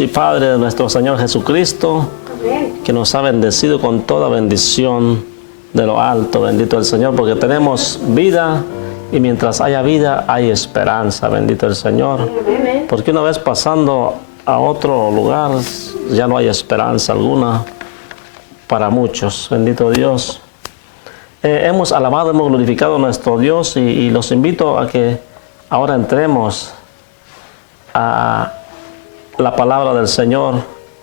y Padre de nuestro Señor Jesucristo, que nos ha bendecido con toda bendición de lo alto. Bendito el Señor, porque tenemos vida y mientras haya vida hay esperanza. Bendito el Señor, porque una vez pasando a otro lugar ya no hay esperanza alguna para muchos. Bendito Dios. Hemos alabado, hemos glorificado a nuestro Dios y los invito a que ahora entremos a la palabra del Señor,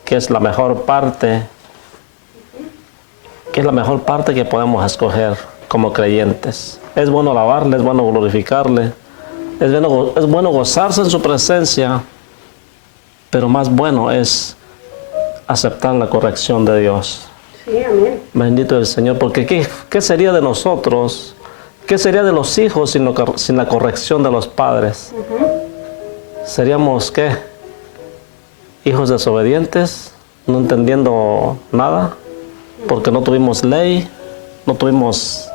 que es la mejor parte, que podemos escoger como creyentes. Es bueno alabarle, es bueno glorificarle, es bueno gozarse en su presencia, pero más bueno es aceptar la corrección de Dios. Sí, amén. Bendito el Señor, porque ¿qué sería de nosotros? ¿Qué sería de los hijos sin la corrección de los padres? ¿Seríamos qué? Hijos desobedientes, no entendiendo nada, porque no tuvimos ley, no tuvimos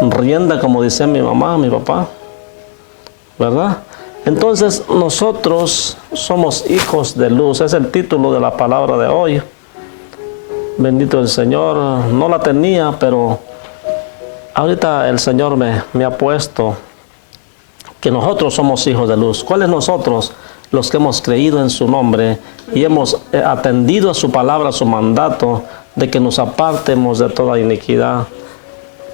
rienda, como decía mi mamá, mi papá, ¿verdad? Entonces nosotros somos hijos de luz, es el título de la palabra de hoy. Bendito el Señor, no la tenía, pero ahorita el Señor me ha puesto que nosotros somos hijos de luz. ¿Cuáles nosotros? Los que hemos creído en su nombre y hemos atendido a su palabra, a su mandato, de que nos apartemos de toda iniquidad.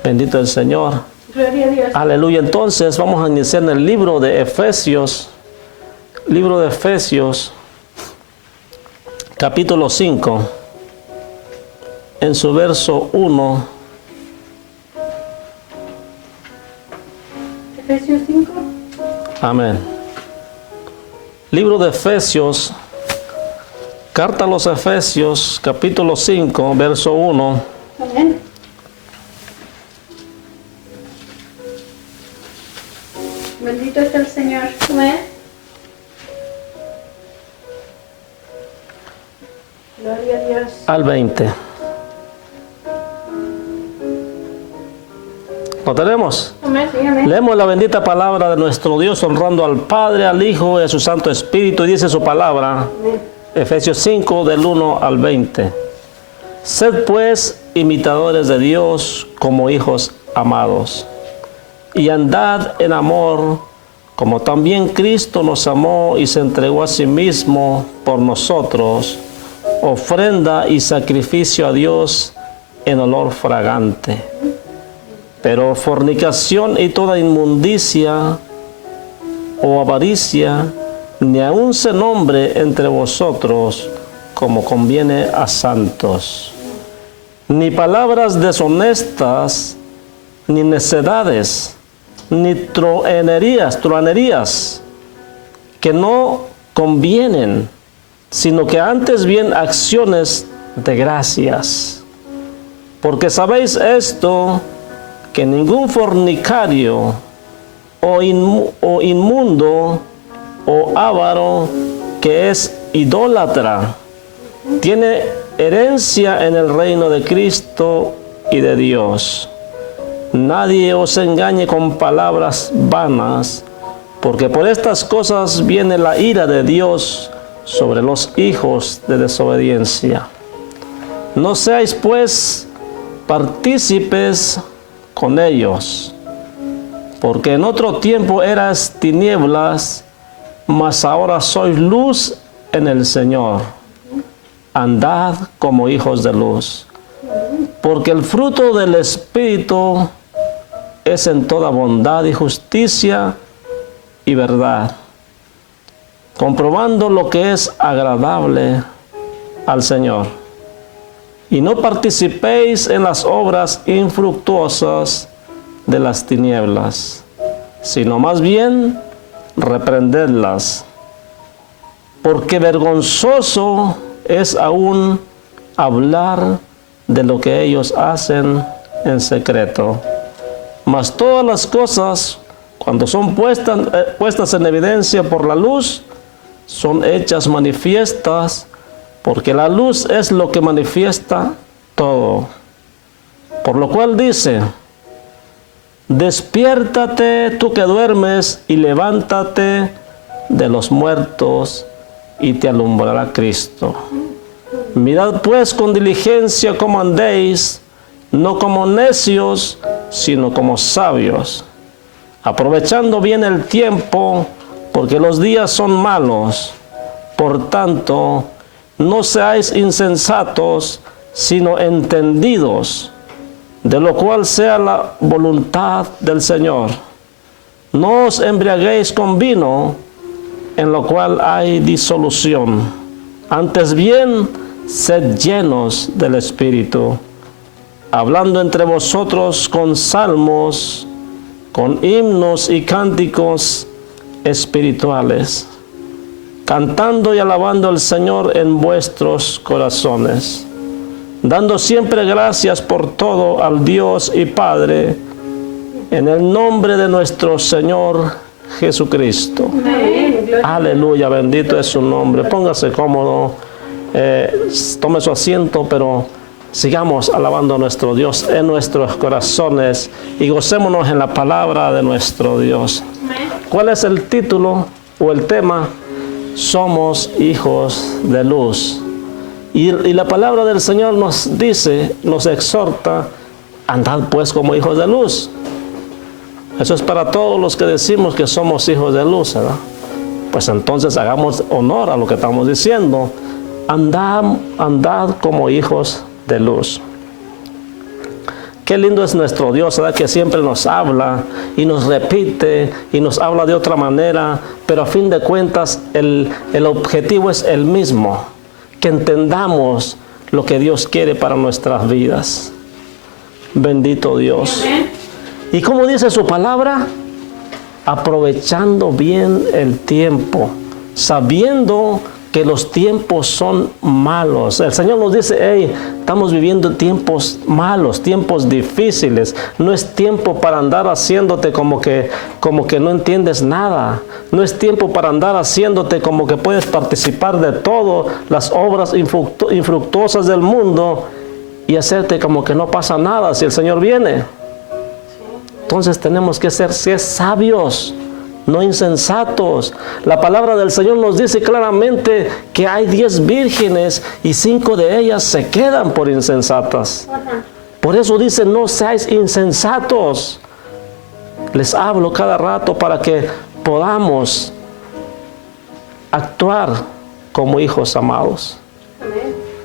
Bendito el Señor. Gloria a Dios. Aleluya. Entonces vamos a iniciar en el libro de Efesios, capítulo 5, en su verso 1. Efesios 5. Amén. Libro de Efesios, carta a los Efesios, capítulo 5, verso 1. Amén. Bendito está el Señor. Amén. Gloria a Dios. Al 20. ¿Lo tenemos? Amén, sí, amén. Leemos la bendita palabra de nuestro Dios, honrando al Padre, al Hijo y a su Santo Espíritu. Y dice su palabra, Amén. Efesios 5, del 1 al 20. Sed pues imitadores de Dios como hijos amados, y andad en amor, como también Cristo nos amó y se entregó a sí mismo por nosotros, ofrenda y sacrificio a Dios en olor fragante. Pero fornicación y toda inmundicia o avaricia, ni aun se nombre entre vosotros como conviene a santos. Ni palabras deshonestas, ni necedades, ni truanerías, que no convienen, sino que antes bien acciones de gracias. Porque sabéis esto, que ningún fornicario o inmundo o avaro, que es idólatra, tiene herencia en el reino de Cristo y de Dios. Nadie os engañe con palabras vanas, porque por estas cosas viene la ira de Dios sobre los hijos de desobediencia. No seáis pues partícipes con ellos, porque en otro tiempo eras tinieblas, mas ahora sois luz en el Señor. Andad como hijos de luz, porque el fruto del Espíritu es en toda bondad y justicia y verdad, comprobando lo que es agradable al Señor. Y no participéis en las obras infructuosas de las tinieblas, sino más bien reprendedlas. Porque vergonzoso es aún hablar de lo que ellos hacen en secreto. Mas todas las cosas, cuando son puestas en evidencia por la luz, son hechas manifiestas, porque la luz es lo que manifiesta todo. Por lo cual dice, despiértate tú que duermes y levántate de los muertos y te alumbrará Cristo. Mirad pues con diligencia cómo andéis, no como necios, sino como sabios, aprovechando bien el tiempo, porque los días son malos. Por tanto, no seáis insensatos, sino entendidos, de lo cual sea la voluntad del Señor. No os embriaguéis con vino, en lo cual hay disolución. Antes bien, sed llenos del Espíritu, hablando entre vosotros con salmos, con himnos y cánticos espirituales, cantando y alabando al Señor en vuestros corazones, dando siempre gracias por todo al Dios y Padre, en el nombre de nuestro Señor Jesucristo. Amén. Aleluya, bendito es su nombre. Póngase cómodo, tome su asiento, pero sigamos alabando a nuestro Dios en nuestros corazones y gocémonos en la palabra de nuestro Dios. Amén. ¿Cuál es el título o el tema? Somos hijos de luz. Y la palabra del Señor nos dice, nos exhorta, andad pues como hijos de luz. Eso es para todos los que decimos que somos hijos de luz, ¿verdad? Pues entonces hagamos honor a lo que estamos diciendo. Andad como hijos de luz. Qué lindo es nuestro Dios, ¿verdad? Que siempre nos habla y nos repite y nos habla de otra manera, pero a fin de cuentas el objetivo es el mismo, que entendamos lo que Dios quiere para nuestras vidas. Bendito Dios. Amén. ¿Y cómo dice su palabra? Aprovechando bien el tiempo, sabiendo que los tiempos son malos. El Señor nos dice, hey, estamos viviendo tiempos malos, tiempos difíciles. No es tiempo para andar haciéndote como que no entiendes nada. No es tiempo para andar haciéndote como que puedes participar de todo, las obras infructuosas del mundo, y hacerte como que no pasa nada si el Señor viene. Entonces tenemos que ser sabios, no insensatos. La palabra del Señor nos dice claramente que hay 10 vírgenes y 5 de ellas se quedan por insensatas. Por eso dice, no seáis insensatos. Les hablo cada rato para que podamos actuar como hijos amados.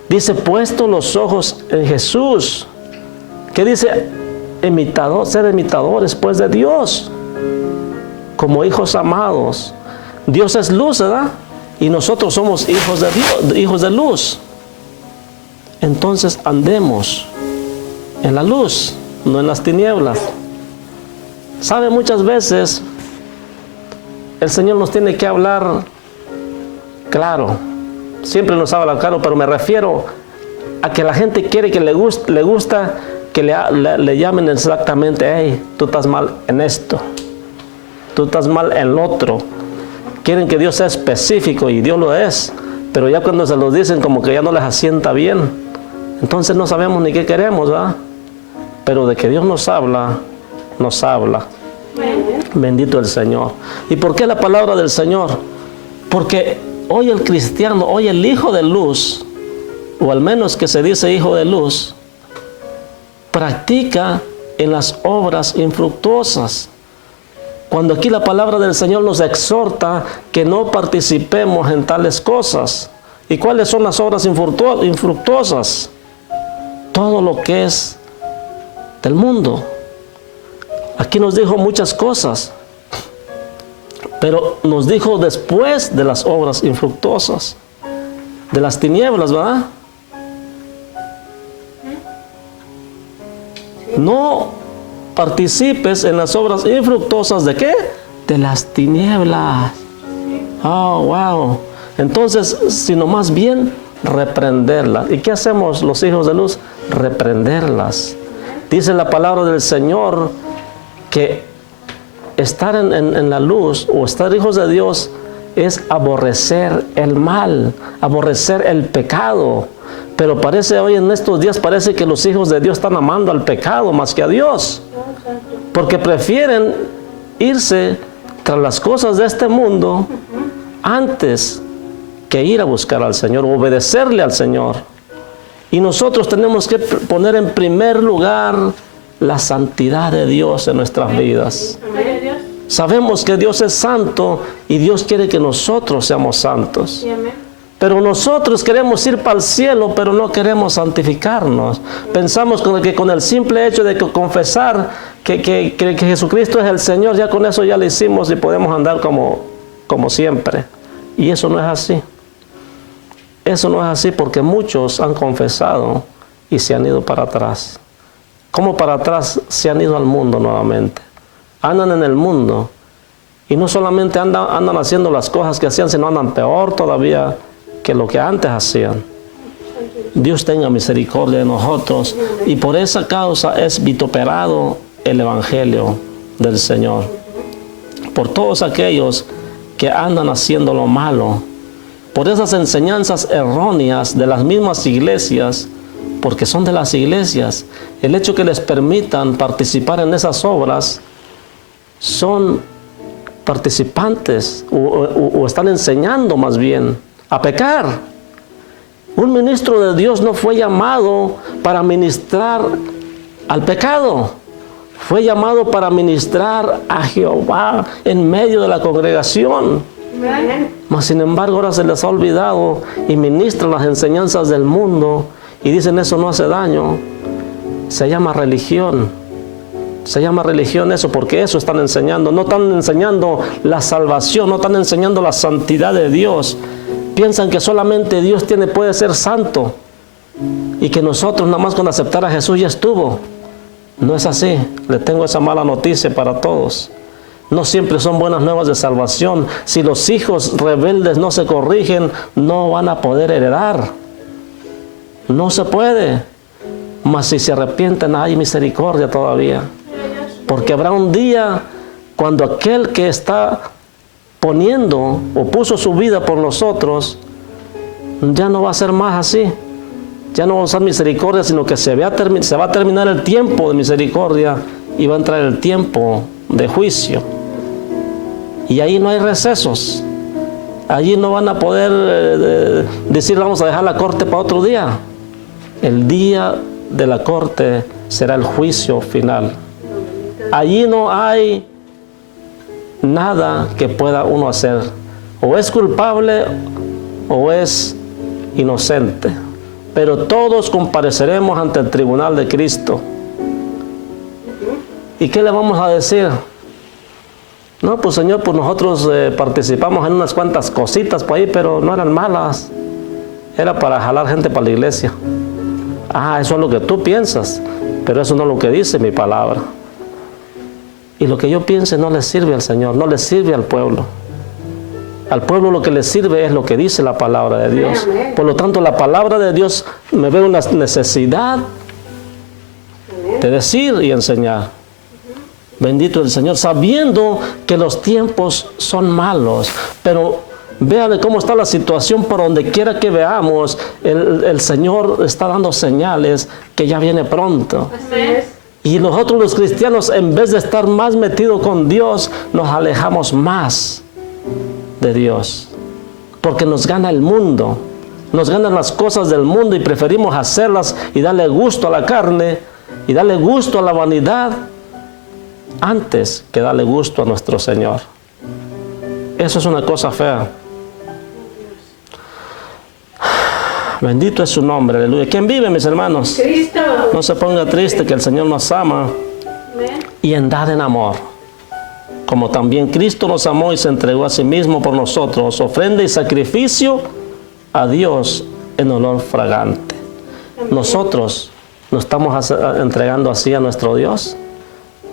Dice, puesto los ojos en Jesús. ¿Qué dice? Ser imitadores pues de Dios, como hijos amados. Dios es luz, ¿verdad? Y nosotros somos hijos de Dios, hijos de luz. Entonces andemos en la luz, no en las tinieblas. ¿Sabe? Muchas veces el Señor nos tiene que hablar claro. Siempre nos habla claro, pero me refiero a que la gente quiere que le gusta que le llamen exactamente, hey, tú estás mal en esto, tú estás mal en lo otro. Quieren que Dios sea específico, y Dios lo es, pero ya cuando se los dicen como que ya no les asienta bien, entonces no sabemos ni qué queremos, ¿verdad? Pero de que Dios nos habla, nos habla. Bendito el Señor. ¿Y por qué la palabra del Señor? Porque hoy el cristiano, hoy el hijo de luz, o al menos que se dice hijo de luz, practica en las obras infructuosas. Cuando aquí la palabra del Señor nos exhorta que no participemos en tales cosas. ¿Y cuáles son las obras infructuosas? Todo lo que es del mundo. Aquí nos dijo muchas cosas, pero nos dijo después de las obras infructuosas, de las tinieblas, ¿verdad? No participes en las obras infructuosas ¿de qué? De las tinieblas. Oh, wow. Entonces, sino más bien reprenderlas. ¿Y qué hacemos los hijos de luz? Reprenderlas. Dice la palabra del Señor que estar en la luz o estar hijos de Dios es aborrecer el mal, aborrecer el pecado. Pero parece hoy en estos días, parece que los hijos de Dios están amando al pecado más que a Dios. Porque prefieren irse tras las cosas de este mundo antes que ir a buscar al Señor, obedecerle al Señor. Y nosotros tenemos que poner en primer lugar la santidad de Dios en nuestras vidas. Sabemos que Dios es santo y Dios quiere que nosotros seamos santos. Pero nosotros queremos ir para el cielo, pero no queremos santificarnos. Pensamos que con el simple hecho de confesar que Jesucristo es el Señor, ya con eso ya lo hicimos y podemos andar como siempre. Y eso no es así. Eso no es así porque muchos han confesado y se han ido para atrás. ¿Cómo para atrás? Se han ido al mundo nuevamente. Andan en el mundo y no solamente andan haciendo las cosas que hacían, sino andan peor todavía que lo que antes hacían. Dios tenga misericordia de nosotros y por esa causa es vituperado el Evangelio del Señor. Por todos aquellos que andan haciendo lo malo, por esas enseñanzas erróneas de las mismas iglesias, porque son de las iglesias, el hecho que les permitan participar en esas obras, son participantes o están enseñando más bien a pecar. Un ministro de Dios no fue llamado para ministrar al pecado, fue llamado para ministrar a Jehová en medio de la congregación. Mas sin embargo ahora se les ha olvidado y ministran las enseñanzas del mundo y dicen eso no hace daño. Se llama religión. Se llama religión eso porque eso están enseñando. No están enseñando la salvación, no están enseñando la santidad de Dios. Piensan que solamente Dios puede ser santo y que nosotros nada más con aceptar a Jesús ya estuvo. No es así. Le tengo esa mala noticia para todos. No siempre son buenas nuevas de salvación. Si los hijos rebeldes no se corrigen, no van a poder heredar. No se puede. Mas si se arrepienten, hay misericordia todavía. Porque habrá un día cuando aquel que está poniendo o puso su vida por nosotros, ya no va a ser más así. Ya no va a usar misericordia, sino que se va a terminar el tiempo de misericordia y va a entrar el tiempo de juicio. Y ahí no hay recesos. Allí no van a poder decir vamos a dejar la corte para otro día. El día de la corte será el juicio final. Allí no hay nada que pueda uno hacer. O es culpable o es inocente. Pero todos compareceremos ante el tribunal de Cristo. ¿Y qué le vamos a decir? No, pues Señor, pues nosotros participamos en unas cuantas cositas por ahí, pero no eran malas. Era para jalar gente para la iglesia. Ah, eso es lo que tú piensas, pero eso no es lo que dice mi palabra. Y lo que yo piense no le sirve al Señor, no le sirve al pueblo. Al pueblo lo que le sirve es lo que dice la palabra de Dios. Por lo tanto, la palabra de Dios me ve una necesidad de decir y enseñar. Bendito el Señor, sabiendo que los tiempos son malos, pero vean cómo está la situación por donde quiera que veamos. El Señor está dando señales que ya viene pronto. Así es. Y nosotros los cristianos, en vez de estar más metidos con Dios, nos alejamos más de Dios. Porque nos gana el mundo, nos ganan las cosas del mundo y preferimos hacerlas y darle gusto a la carne y darle gusto a la vanidad antes que darle gusto a nuestro Señor. Eso es una cosa fea. Bendito es su nombre, aleluya. ¿Quién vive, mis hermanos? Cristo. No se ponga triste, que el Señor nos ama. Amén. Y andad en amor, como también Cristo nos amó y se entregó a sí mismo por nosotros, ofrenda y sacrificio a Dios en olor fragante. Nosotros nos estamos entregando así a nuestro Dios,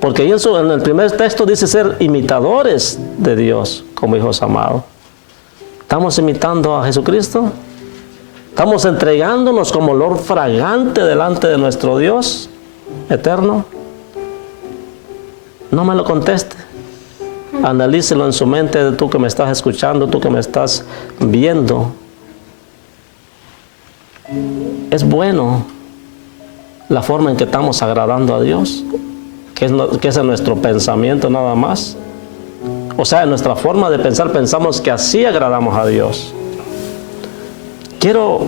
porque en el primer texto dice ser imitadores de Dios como hijos amados. ¿Estamos imitando a Jesucristo? ¿Estamos entregándonos como olor fragante delante de nuestro Dios eterno? No me lo conteste. Analícelo en su mente, tú que me estás escuchando, tú que me estás viendo. ¿Es bueno la forma en que estamos agradando a Dios? Que es en nuestro pensamiento nada más. O sea, en nuestra forma de pensar pensamos que así agradamos a Dios. quiero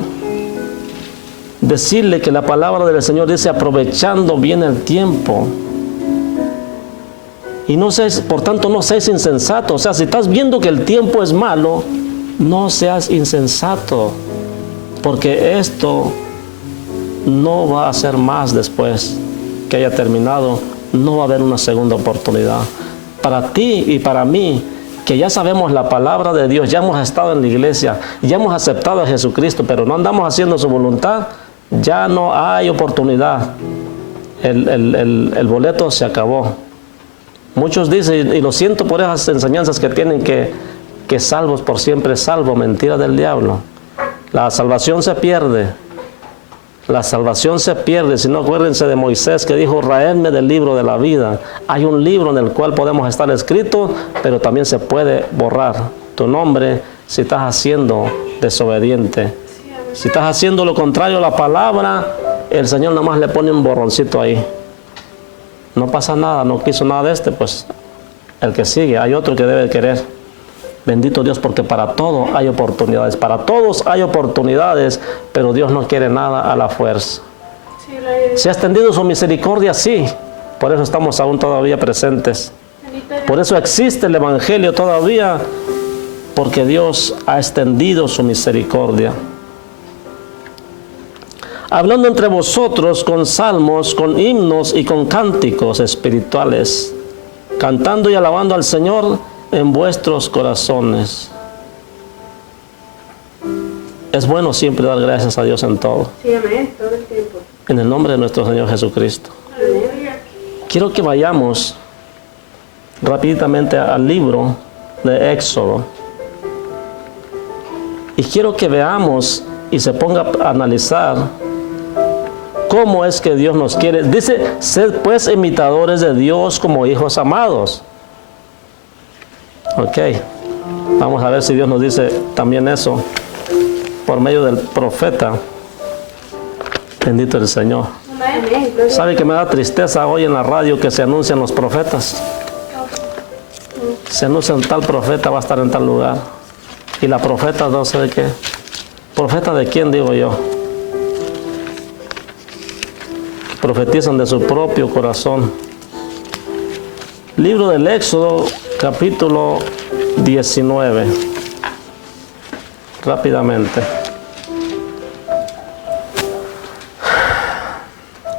decirle que la palabra del Señor dice aprovechando bien el tiempo. Y no seas, por tanto, no seas insensato. O sea, si estás viendo que el tiempo es malo, no seas insensato. Porque esto no va a ser más después que haya terminado. No va a haber una segunda oportunidad. Para ti y para mí, que ya sabemos la palabra de Dios, ya hemos estado en la iglesia, ya hemos aceptado a Jesucristo, pero no andamos haciendo su voluntad, ya no hay oportunidad. El boleto se acabó. Muchos dicen, y lo siento por esas enseñanzas que tienen, que salvos por siempre salvo. Mentira del diablo. La salvación se pierde. La salvación se pierde. Si no, acuérdense de Moisés que dijo, raedme del libro de la vida. Hay un libro en el cual podemos estar escritos, pero también se puede borrar tu nombre si estás haciendo desobediente. Si estás haciendo lo contrario a la palabra, el Señor nada más le pone un borroncito ahí. No pasa nada, no quiso nada de este, pues el que sigue, hay otro que debe querer. Bendito Dios, porque para todo hay oportunidades, para todos hay oportunidades, pero Dios no quiere nada a la fuerza. ¿Se ha extendido su misericordia? Sí, por eso estamos aún todavía presentes. Por eso existe el Evangelio todavía, porque Dios ha extendido su misericordia. Hablando entre vosotros con salmos, con himnos y con cánticos espirituales, cantando y alabando al Señor en vuestros corazones. Es bueno siempre dar gracias a Dios en todo. Sí, amén, todo el tiempo. En el nombre de nuestro Señor Jesucristo. Aleluya. Quiero que vayamos rápidamente al libro de Éxodo. Y quiero que veamos y se ponga a analizar cómo es que Dios nos quiere. Dice, sed pues imitadores de Dios como hijos amados. Ok, vamos a ver si Dios nos dice también eso por medio del profeta. Bendito el Señor. Amén. ¿Sabe que me da tristeza hoy en la radio que se anuncian los profetas? Se anuncian tal profeta va a estar en tal lugar. Y la profeta no sé de qué. ¿Profeta de quién, digo yo? Profetizan de su propio corazón. Libro del Éxodo, capítulo 19. Rápidamente.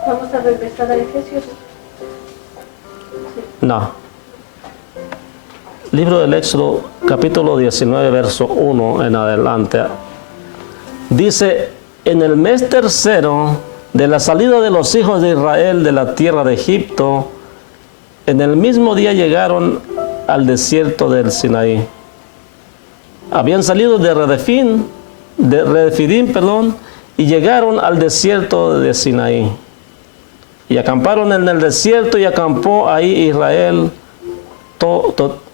Vamos a regresar a Efesios. No. Libro del Éxodo, capítulo 19, verso 1 en adelante. Dice, en el mes tercero de la salida de los hijos de Israel de la tierra de Egipto, en el mismo día llegaron al desierto del Sinaí. Habían salido de Refidim, y llegaron al desierto de Sinaí. Y acamparon en el desierto y acampó ahí Israel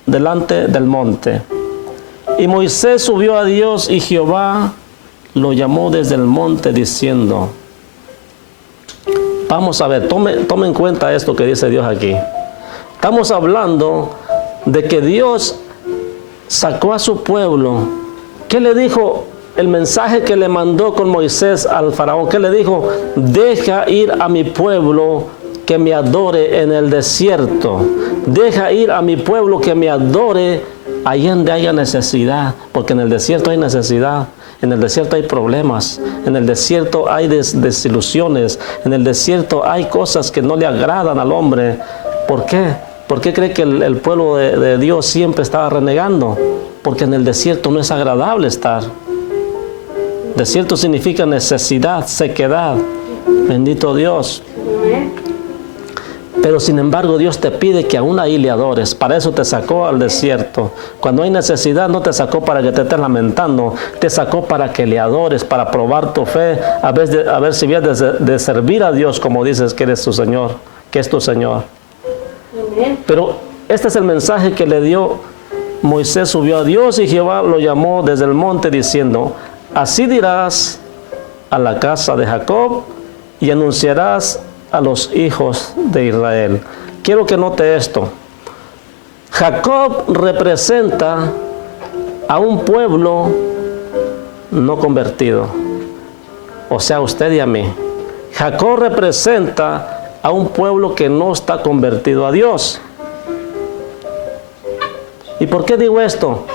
delante del monte. Y Moisés subió a Dios y Jehová lo llamó desde el monte diciendo, vamos a ver, tome en cuenta esto que dice Dios aquí. Estamos hablando de que Dios sacó a su pueblo. ¿Qué le dijo el mensaje que le mandó con Moisés al faraón? ¿Qué le dijo? Deja ir a mi pueblo que me adore en el desierto. Deja ir a mi pueblo que me adore allí donde haya necesidad. Porque en el desierto hay necesidad. En el desierto hay problemas. En el desierto hay desilusiones. En el desierto hay cosas que no le agradan al hombre. ¿Por qué? ¿Por qué cree que el pueblo de Dios siempre estaba renegando? Porque en el desierto no es agradable estar. Desierto significa necesidad, sequedad. Bendito Dios. Pero sin embargo Dios te pide que aún ahí le adores. Para eso te sacó al desierto. Cuando hay necesidad no te sacó para que te estés lamentando. Te sacó para que le adores, para probar tu fe. A ver si vienes de servir a Dios como dices que eres tu Señor, que es tu Señor. Pero este es el mensaje que le dio Moisés. Subió a Dios y Jehová lo llamó desde el monte diciendo, así dirás a la casa de Jacob y anunciarás a los hijos de Israel. Quiero que note esto. Jacob representa a un pueblo no convertido. o sea, usted y a mí. Jacob representa a un pueblo que no está convertido a Dios. ¿Y por qué digo esto?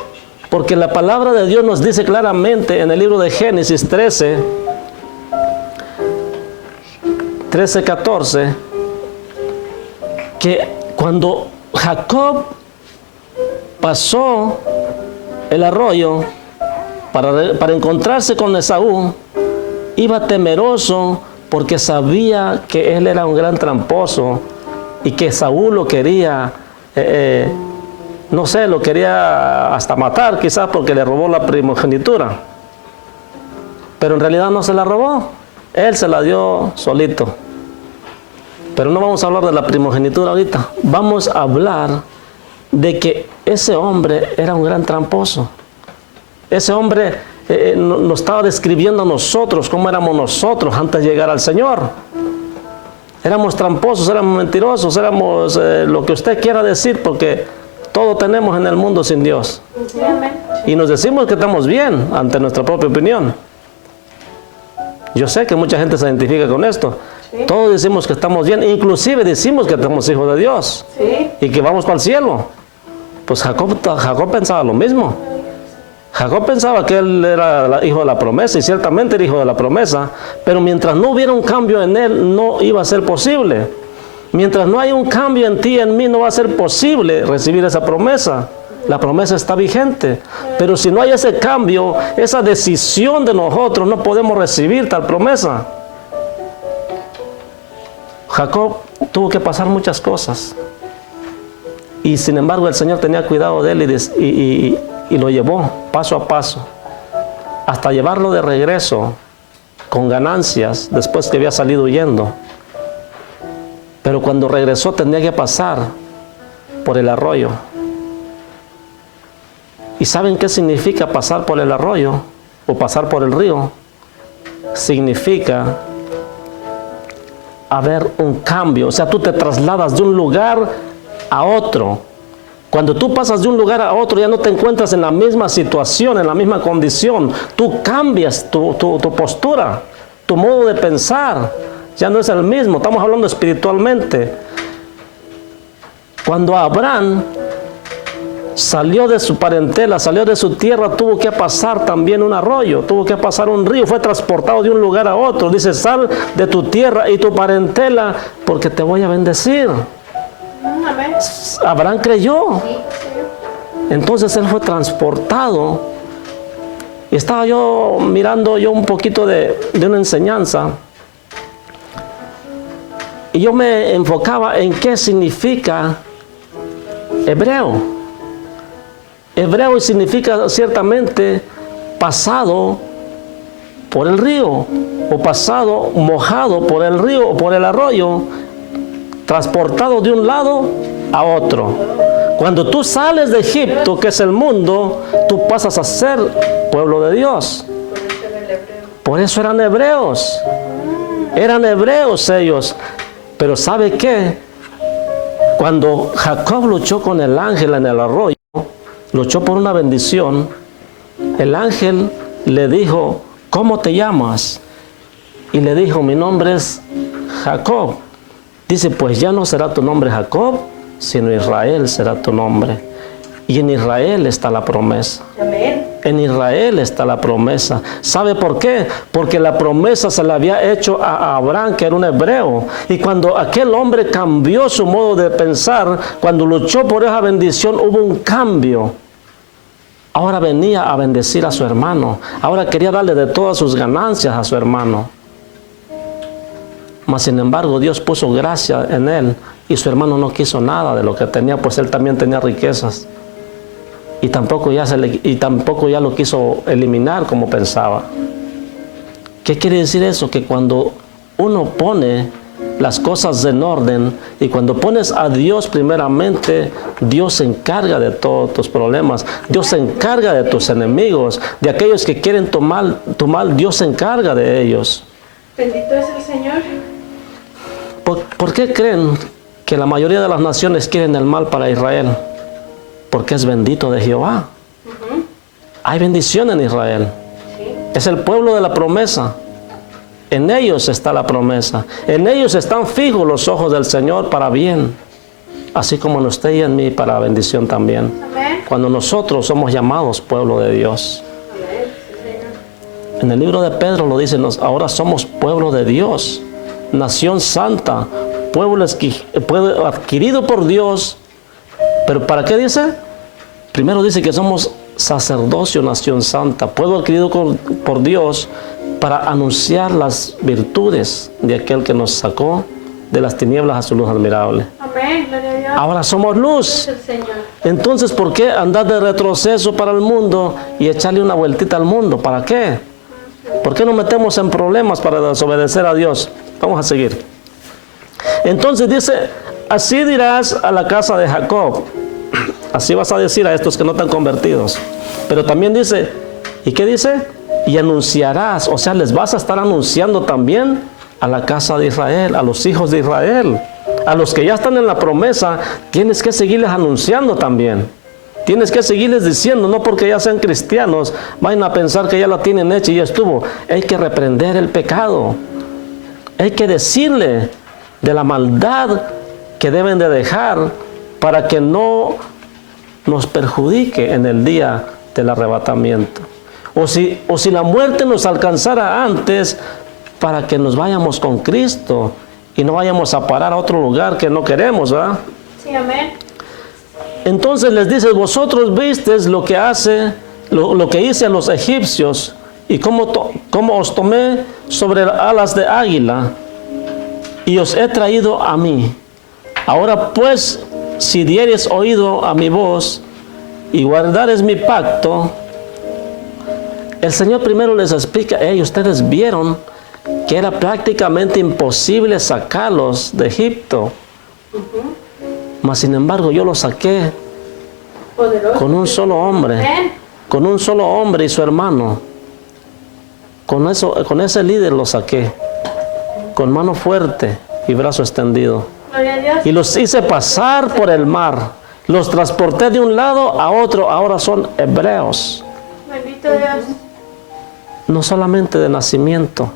Porque la palabra de Dios nos dice claramente en el libro de Génesis 13:14, que cuando Jacob pasó el arroyo para encontrarse con Esaú, iba temeroso porque sabía que él era un gran tramposo y que Esaú lo quería, no sé, lo quería hasta matar, quizás porque le robó la primogenitura. Pero en realidad no se la robó, él se la dio solito. Pero no vamos a hablar de la primogenitura ahorita, vamos a hablar de que ese hombre era un gran tramposo. Ese hombre nos estaba describiendo a nosotros, cómo éramos nosotros antes de llegar al Señor. Éramos tramposos, éramos mentirosos, éramos lo que usted quiera decir, porque todo tenemos en el mundo sin Dios. Y nos decimos que estamos bien ante nuestra propia opinión. Yo sé que mucha gente se identifica con esto. Sí. Todos decimos que estamos bien, inclusive decimos que somos hijos de Dios. Sí. Y que vamos para el cielo. Pues Jacob pensaba lo mismo. Jacob pensaba que él era hijo de la promesa, y ciertamente era hijo de la promesa, pero mientras no hubiera un cambio en él, no iba a ser posible. Mientras no hay un cambio en ti y en mí, no va a ser posible recibir esa promesa. La promesa está vigente, pero si no hay ese cambio, esa decisión de nosotros, no podemos recibir tal promesa. Jacob tuvo que pasar muchas cosas, y sin embargo el Señor tenía cuidado de él y lo llevó paso a paso hasta llevarlo de regreso con ganancias después que había salido huyendo. Pero cuando regresó tenía que pasar por el arroyo. ¿Y saben qué significa pasar por el arroyo o pasar por el río? Significa haber un cambio. O sea, tú te trasladas de un lugar a otro. Cuando tú pasas de un lugar a otro, ya no te encuentras en la misma situación, en la misma condición. Tú cambias tu postura, tu modo de pensar. Ya no es el mismo. Estamos hablando espiritualmente. Cuando Abraham salió de su parentela, salió de su tierra, tuvo que pasar también un arroyo, tuvo que pasar un río, fue transportado de un lugar a otro. Dice, sal de tu tierra y tu parentela, porque te voy a bendecir. Amén. Abraham creyó. Entonces él fue transportado. Y estaba yo mirando un poquito de una enseñanza, y yo me enfocaba en qué significa hebreo. Hebreo significa ciertamente pasado por el río, o pasado mojado por el río o por el arroyo, transportado de un lado a otro. Cuando tú sales de Egipto, que es el mundo, tú pasas a ser pueblo de Dios. Por eso eran hebreos. Eran hebreos ellos. Pero ¿sabe qué? Cuando Jacob luchó con el ángel en el arroyo, luchó por una bendición, el ángel le dijo, ¿cómo te llamas? Y le dijo, mi nombre es Jacob. Dice, pues ya no será tu nombre Jacob, sino Israel será tu nombre. Y en Israel está la promesa. Amén. En Israel está la promesa. ¿Sabe por qué? Porque la promesa se la había hecho a Abraham, que era un hebreo. Y cuando aquel hombre cambió su modo de pensar, cuando luchó por esa bendición, hubo un cambio. Ahora venía a bendecir a su hermano. Ahora quería darle de todas sus ganancias a su hermano. Mas sin embargo, Dios puso gracia en él, y su hermano no quiso nada de lo que tenía, pues él también tenía riquezas. Y tampoco ya lo quiso eliminar como pensaba. ¿Qué quiere decir eso? Que cuando uno pone las cosas en orden, y cuando pones a Dios primeramente, Dios se encarga de todos tus problemas. Dios se encarga de tus enemigos, de aquellos que quieren tu mal, Dios se encarga de ellos. Bendito es el Señor. ¿Por qué creen que la mayoría de las naciones quieren el mal para Israel? Porque es bendito de Jehová. Hay bendición en Israel. Sí. Es el pueblo de la promesa. En ellos está la promesa. En ellos están fijos los ojos del Señor para bien. Así como en usted y en mí para bendición también. Amén. Cuando nosotros somos llamados pueblo de Dios. Amén. Sí, Señor. En el libro de Pedro lo dice, ahora somos pueblo de Dios. Nación santa. Pueblo adquirido por Dios. ¿Pero para qué dice? Primero dice que somos sacerdocio, nación santa. Pueblo adquirido por Dios para anunciar las virtudes de aquel que nos sacó de las tinieblas a su luz admirable. Amén. Gloria a Dios. Ahora somos luz. El Señor. Entonces, ¿por qué andar de retroceso para el mundo y echarle una vueltita al mundo? ¿Para qué? ¿Por qué nos metemos en problemas para desobedecer a Dios? Vamos a seguir. Entonces dice, así dirás a la casa de Jacob. Así vas a decir a estos que no están convertidos. Pero también dice, ¿y qué dice? Y anunciarás, o sea, les vas a estar anunciando también a la casa de Israel, a los hijos de Israel. A los que ya están en la promesa, tienes que seguirles anunciando también. Tienes que seguirles diciendo, no porque ya sean cristianos, vayan a pensar que ya la tienen hecha y ya estuvo. Hay que reprender el pecado. Hay que decirle de la maldad que deben de dejar para que no nos perjudique en el día del arrebatamiento. O si la muerte nos alcanzara antes, para que nos vayamos con Cristo y no vayamos a parar a otro lugar que no queremos, ¿verdad? Sí, amén. Entonces les dice, vosotros visteis lo que hice a los egipcios y cómo os tomé sobre alas de águila y os he traído a mí. Ahora pues, si diereis oído a mi voz y guardareis mi pacto, el Señor primero les explica, ustedes vieron que era prácticamente imposible sacarlos de Egipto. Mas sin embargo yo los saqué Poderoso. con un solo hombre. Amén. Con un solo hombre y su hermano. Con ese líder los saqué. Con mano fuerte y brazo extendido. Gloria a Dios. Y los hice pasar por el mar. Los transporté de un lado a otro. Ahora son hebreos. Bendito Dios. No solamente de nacimiento,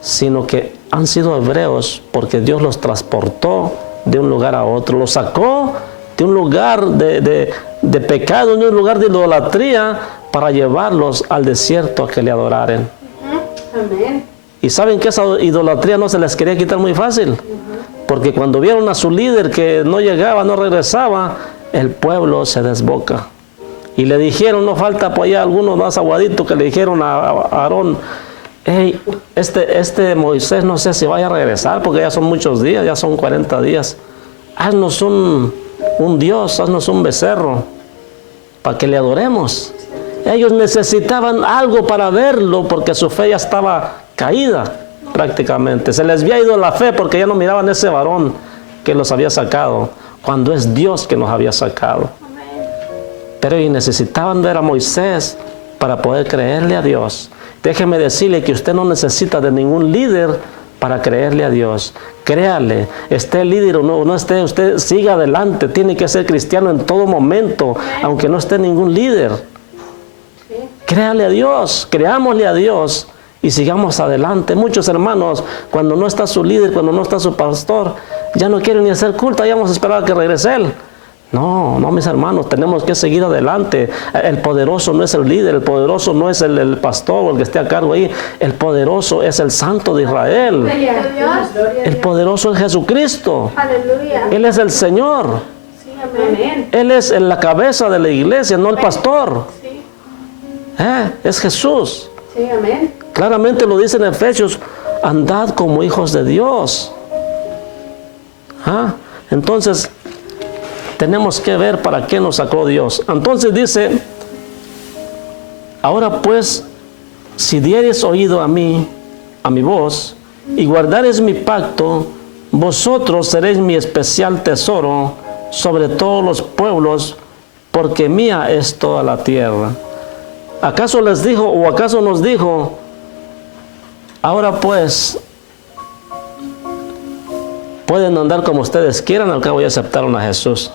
sino que han sido hebreos porque Dios los transportó de un lugar a otro. Los sacó de un lugar de pecado, de un lugar de idolatría, para llevarlos al desierto a que le adoraren. Amén. Y saben que esa idolatría no se les quería quitar muy fácil. Porque cuando vieron a su líder que no llegaba, no regresaba, el pueblo se desboca. Y le dijeron, no falta apoyar algunos más aguaditos, que le dijeron a Aarón, hey, este Moisés no sé si vaya a regresar, porque ya son muchos días, ya son 40 días. Haznos un Dios, haznos un becerro, para que le adoremos. Ellos necesitaban algo para verlo, porque su fe ya estaba caída prácticamente. Se les había ido la fe porque ya no miraban ese varón que los había sacado, cuando es Dios que nos había sacado. Pero ellos necesitaban ver a Moisés para poder creerle a Dios. Déjeme decirle que usted no necesita de ningún líder para creerle a Dios. Créale, esté líder o no esté, usted siga adelante. Tiene que ser cristiano en todo momento, aunque no esté ningún líder. Créale a Dios, creámosle a Dios y sigamos adelante. Muchos hermanos, cuando no está su líder, cuando no está su pastor, ya no quieren ni hacer culto, ya vamos a esperar a que regrese él. No, mis hermanos, tenemos que seguir adelante. El poderoso no es el líder, el poderoso no es el pastor o el que esté a cargo ahí. El poderoso es el Santo de Israel. Gloria a Dios. El poderoso es Jesucristo. Aleluya. Él es el Señor. Sí, amén. Él es la cabeza de la iglesia, no el pastor. Sí. Es Jesús. Sí, amén. Claramente lo dice en Efesios, andad como hijos de Dios. Entonces, tenemos que ver para qué nos sacó Dios. Entonces dice, ahora pues, si dieres oído a mí, a mi voz, y guardares mi pacto, vosotros seréis mi especial tesoro sobre todos los pueblos, porque mía es toda la tierra. ¿Acaso les dijo, o acaso nos dijo, ahora pues, pueden andar como ustedes quieran, al cabo ya aceptaron a Jesús?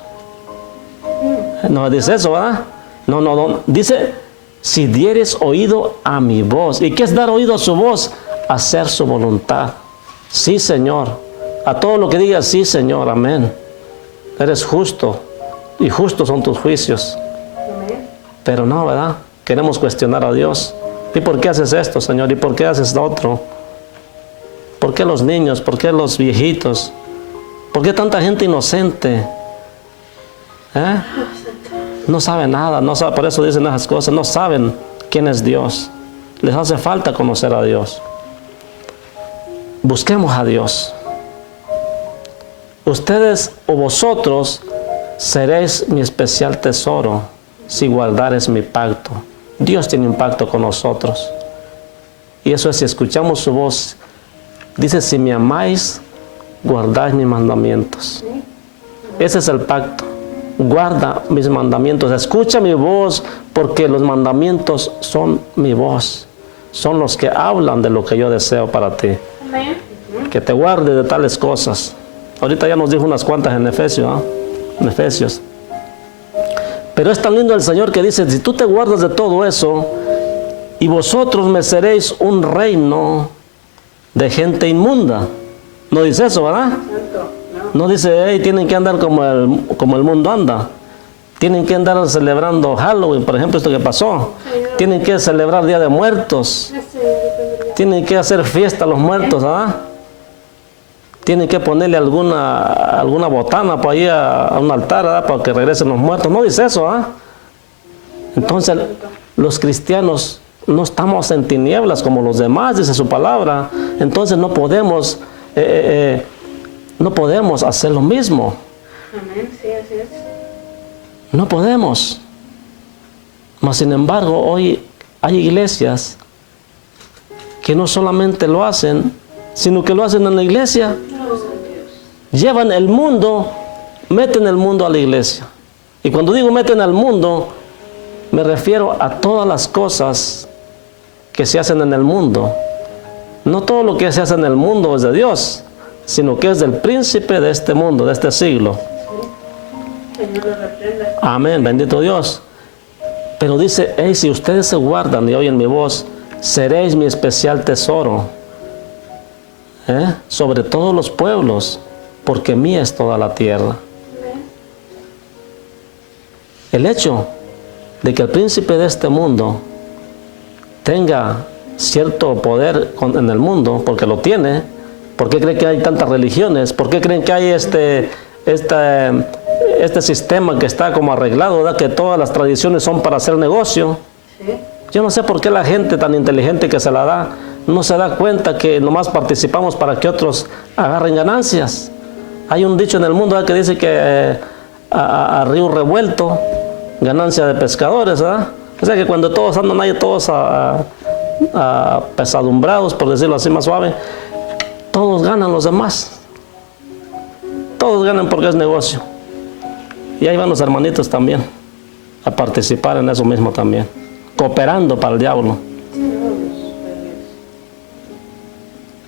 No dice eso, ¿verdad? No. Dice, si dieres oído a mi voz. ¿Y qué es dar oído a su voz? hacer su voluntad. Sí, Señor. A todo lo que digas, sí, Señor, amén. Eres justo y justos son tus juicios. Amén. Pero no, ¿verdad? Queremos cuestionar a Dios. ¿Y por qué haces esto, Señor? ¿Y por qué haces lo otro? ¿Por qué los niños? ¿Por qué los viejitos? ¿Por qué tanta gente inocente? No saben nada, no saben, por eso dicen esas cosas, no saben quién es Dios. Les hace falta conocer a Dios. Busquemos a Dios. Ustedes o vosotros seréis mi especial tesoro si guardares mi pacto. Dios tiene un pacto con nosotros. Y eso es si escuchamos su voz. Dice, si me amáis, guardáis mis mandamientos. Ese es el pacto. Guarda mis mandamientos. Escucha mi voz, porque los mandamientos son mi voz. Son los que hablan de lo que yo deseo para ti. Amén. Que te guarde de tales cosas. Ahorita ya nos dijo unas cuantas en Efesios, ¿no? En Efesios. Pero es tan lindo el Señor que dice, si tú te guardas de todo eso, y vosotros me seréis un reino de gente inmunda. No dice eso, ¿verdad? Santo. No dice, hey, tienen que andar como el mundo anda. Tienen que andar celebrando Halloween, por ejemplo, esto que pasó. Tienen que celebrar Día de Muertos. Tienen que hacer fiesta a los muertos, ¿verdad? Tienen que ponerle alguna botana por ahí a un altar, ¿verdad? Para que regresen los muertos. No dice eso, ¿ah? Entonces, los cristianos no estamos en tinieblas como los demás, dice su palabra. Entonces no podemos hacer lo mismo. Amén, sí, así es. No podemos. Mas sin embargo, hoy hay iglesias que no solamente lo hacen, sino que lo hacen en la iglesia. Llevan el mundo, meten el mundo a la iglesia. Y cuando digo meten al mundo, me refiero a todas las cosas que se hacen en el mundo. No todo lo que se hace en el mundo es de Dios, sino que es del príncipe de este mundo, de este siglo. Señor lo reprenda. Amén, bendito Dios. Pero dice, hey, si ustedes se guardan y oyen mi voz, seréis mi especial tesoro sobre todos los pueblos, porque mía es toda la tierra. El hecho de que el príncipe de este mundo tenga cierto poder en el mundo, porque lo tiene. ¿Por qué creen que hay tantas religiones? ¿Por qué creen que hay este sistema que está como arreglado, ¿verdad? Que todas las tradiciones son para hacer negocio? Sí. Yo no sé por qué la gente tan inteligente que se la da no se da cuenta que nomás participamos para que otros agarren ganancias. Hay un dicho en el mundo, ¿verdad?, que dice que a río revuelto, ganancia de pescadores, ¿verdad? O sea que cuando todos andan ahí, todos apesadumbrados, por decirlo así más suave, todos ganan los demás. Todos ganan porque es negocio. Y ahí van los hermanitos también a participar en eso mismo también, cooperando para el diablo.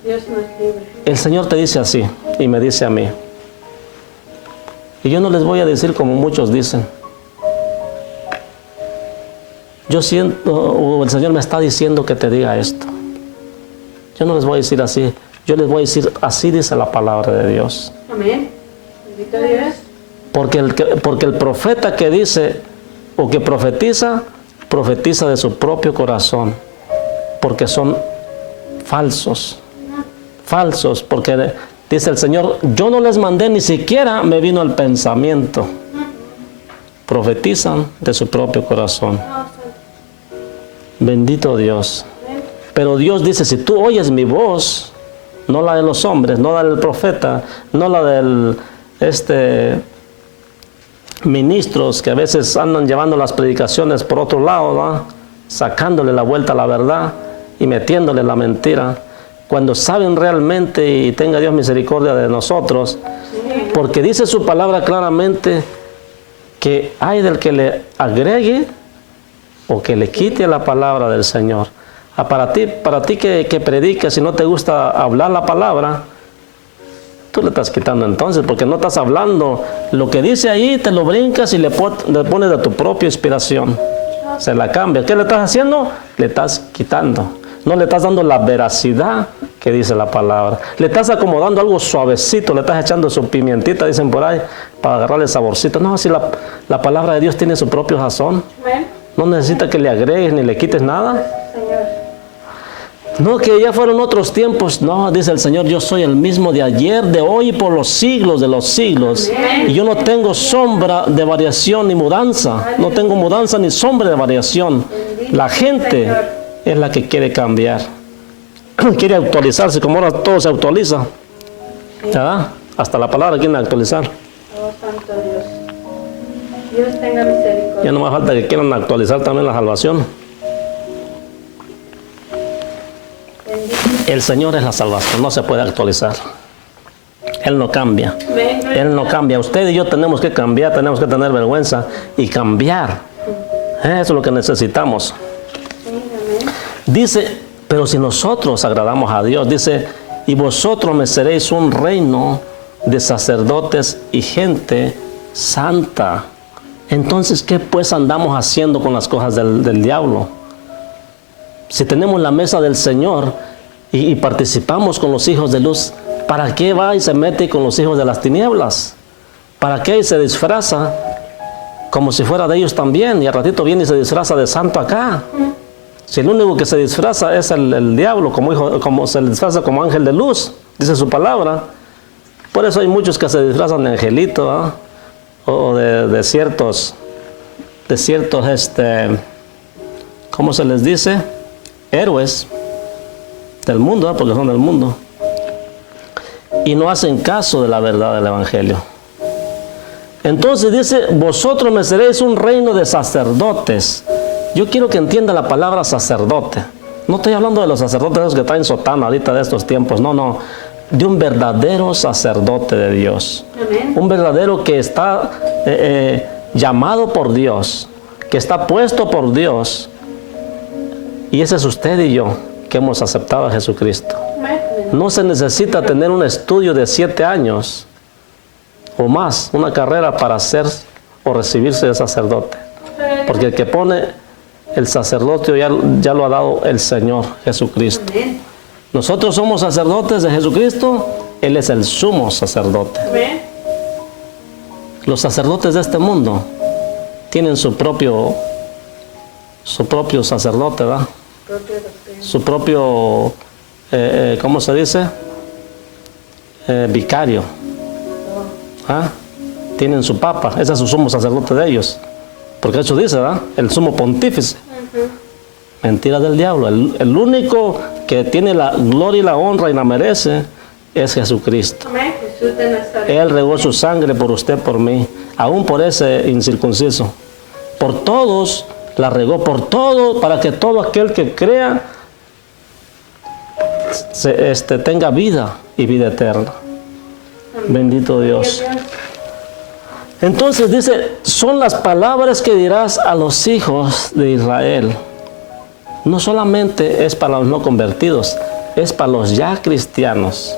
Dios nos libre. El Señor te dice así y me dice a mí. Y yo no les voy a decir como muchos dicen. Yo siento, o el Señor me está diciendo que te diga esto. Yo no les voy a decir así. Yo les voy a decir, así dice la palabra de Dios. Amén. Bendito Dios. Porque el profeta que dice o que profetiza, profetiza de su propio corazón. Porque son falsos. Falsos, porque dice el Señor, yo no les mandé, ni siquiera me vino el pensamiento. Profetizan de su propio corazón. Bendito Dios. Pero Dios dice, si tú oyes mi voz, no la de los hombres, no la del profeta, no la del ministros que a veces andan llevando las predicaciones por otro lado, ¿no?, sacándole la vuelta a la verdad y metiéndole la mentira, cuando saben realmente, y tenga Dios misericordia de nosotros, porque dice su palabra claramente que hay del que le agregue o que le quite la palabra del Señor. Para ti que predicas y no te gusta hablar la palabra, tú le estás quitando entonces, porque no estás hablando. Lo que dice ahí te lo brincas y le pones de tu propia inspiración. Se la cambia. ¿Qué le estás haciendo? Le estás quitando. No le estás dando la veracidad que dice la palabra. Le estás acomodando algo suavecito, le estás echando su pimientita, dicen por ahí, para agarrarle saborcito. No, si la palabra de Dios tiene su propio sazón. Amén. No necesita que le agregues ni le quites nada. Señor. No, que ya fueron otros tiempos. No, dice el Señor, yo soy el mismo de ayer, de hoy y por los siglos de los siglos. Y yo no tengo sombra de variación ni mudanza. No tengo mudanza ni sombra de variación. La gente es la que quiere cambiar. Quiere actualizarse, como ahora todo se actualiza. ¿Verdad? Hasta la palabra quieren actualizar. Oh, santo Dios. Dios tenga misericordia. Ya no más falta que quieran actualizar también la salvación. El Señor es la salvación, no se puede actualizar. Él no cambia. Él no cambia. Usted y yo tenemos que cambiar, tenemos que tener vergüenza y cambiar. Eso es lo que necesitamos. Dice, pero si nosotros agradamos a Dios, dice, y vosotros me seréis un reino de sacerdotes y gente santa. Entonces, ¿qué pues andamos haciendo con las cosas del diablo? Si tenemos la mesa del Señor y participamos con los hijos de luz, ¿para qué va y se mete con los hijos de las tinieblas? ¿Para qué se disfraza como si fuera de ellos también? Y al ratito viene y se disfraza de santo acá. Si el único que se disfraza es el diablo, como se disfraza como ángel de luz, dice su palabra. Por eso hay muchos que se disfrazan de angelito, ¿eh? O de ciertos, ¿cómo se les dice? Héroes del mundo, ¿eh? Porque son del mundo. Y no hacen caso de la verdad del Evangelio. Entonces dice, vosotros me seréis un reino de sacerdotes. Yo quiero que entienda la palabra sacerdote. No estoy hablando de los sacerdotes esos que traen sotana ahorita de estos tiempos. No. De un verdadero sacerdote de Dios. Amén. Un verdadero que está llamado por Dios, que está puesto por Dios. Y ese es usted y yo, que hemos aceptado a Jesucristo. No se necesita tener un estudio de 7 años o más, una carrera para ser o recibirse de sacerdote. Porque el que pone el sacerdocio ya lo ha dado el Señor Jesucristo. Amén. Nosotros somos sacerdotes de Jesucristo, Él es el sumo sacerdote. Amén. Los sacerdotes de este mundo tienen su propio sacerdote, ¿verdad? Su propio, ¿cómo se dice? Vicario. ¿Ah? Tienen su papa, ese es su sumo sacerdote de ellos. Porque eso dice, ¿verdad? El sumo pontífice. Mentira del diablo. El único que tiene la gloria y la honra y la merece es Jesucristo. Amén. Jesús de Nazaret. Él regó su sangre por usted, por mí, aún por ese incircunciso. Por todos la regó, por todo, para que todo aquel que crea tenga vida y vida eterna. Bendito Dios. Entonces dice, son las palabras que dirás a los hijos de Israel. No solamente es para los no convertidos, es para los ya cristianos.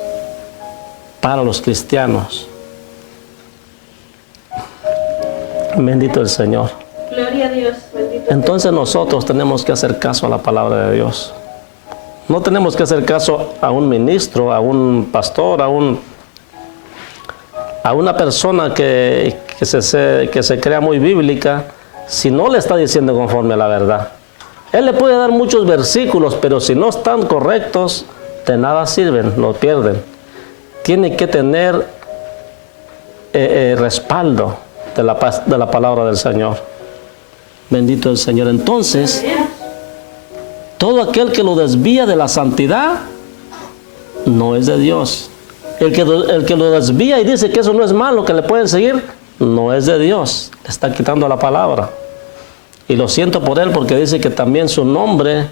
Para los cristianos. Bendito el Señor. Gloria a Dios. Bendito. Entonces nosotros tenemos que hacer caso a la palabra de Dios. No tenemos que hacer caso a un ministro, a un pastor, a una persona que se crea muy bíblica, si no le está diciendo conforme a la verdad. Él le puede dar muchos versículos, pero si no están correctos, de nada sirven, lo pierden. Tiene que tener respaldo de la palabra del Señor. Bendito el Señor. Entonces, todo aquel que lo desvía de la santidad, no es de Dios. El que lo desvía y dice que eso no es malo, que le pueden seguir, no es de Dios. Le está quitando la palabra. Y lo siento por él, porque dice que también su nombre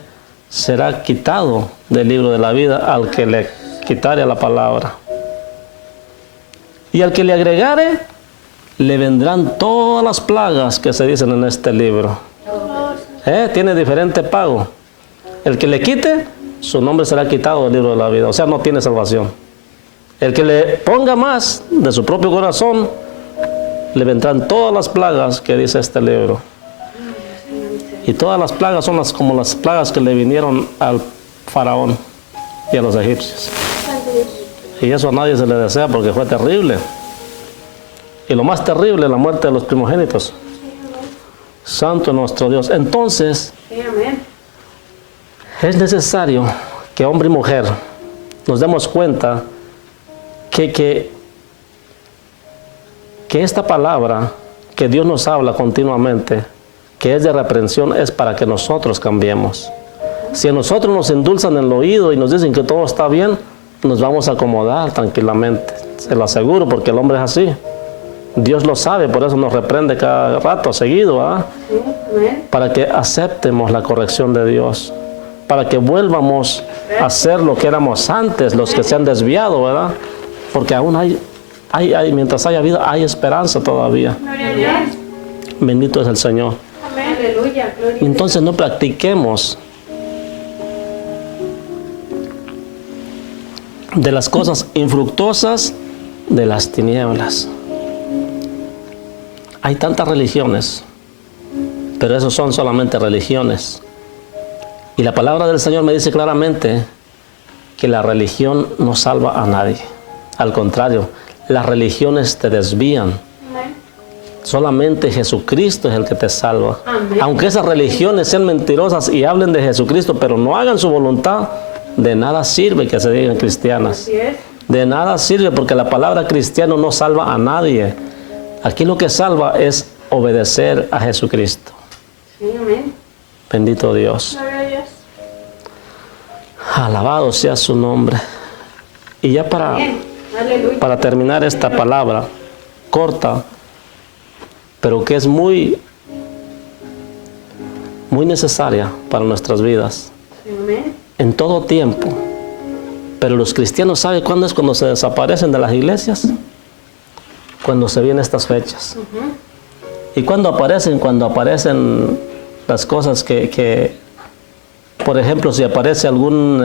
será quitado del libro de la vida al que le quitare la palabra. Y al que le agregare, le vendrán todas las plagas que se dicen en este libro. Tiene diferente pago. El que le quite, su nombre será quitado del libro de la vida. O sea, no tiene salvación. El que le ponga más de su propio corazón, le vendrán todas las plagas que dice este libro. Y todas las plagas son como las plagas que le vinieron al Faraón y a los egipcios. Santo Dios. Y eso a nadie se le desea porque fue terrible. Y lo más terrible, la muerte de los primogénitos. Santo nuestro Dios. Entonces, Sí, amén. es necesario que hombre y mujer nos demos cuenta que esta palabra que Dios nos habla continuamente, que es de reprensión, es para que nosotros cambiemos. Si a nosotros nos endulzan el oído y nos dicen que todo está bien, nos vamos a acomodar tranquilamente. Se lo aseguro, porque el hombre es así. Dios lo sabe, por eso nos reprende cada rato, seguido, ¿ah? Sí, amén. Para que aceptemos la corrección de Dios, para que vuelvamos a ser lo que éramos antes, los que se han desviado, ¿verdad? Porque aún mientras haya vida, hay esperanza todavía. Gloria a Dios. Bendito es el Señor. Amén. Aleluya. Gloria a Dios. Entonces no practiquemos de las cosas infructuosas de las tinieblas. Hay tantas religiones, pero esos son solamente religiones. Y la palabra del Señor me dice claramente que la religión no salva a nadie. Al contrario, las religiones te desvían. Amén. Solamente Jesucristo es el que te salva. Amén. Aunque esas religiones sean mentirosas y hablen de Jesucristo, pero no hagan su voluntad, de nada sirve que se digan cristianas. Así es. De nada sirve, porque la palabra cristiano no salva a nadie. Aquí lo que salva es obedecer a Jesucristo. Sí, amén. Bendito Dios. Gloria a Dios. Alabado sea su nombre. Y ya Amén. Aleluya. para terminar esta palabra corta, pero que es muy necesaria para nuestras vidas, Sí, amén. en todo tiempo. Pero los cristianos saben cuándo es cuando se desaparecen de las iglesias, cuando se vienen estas fechas. Y cuando aparecen las cosas que por ejemplo, si aparece algún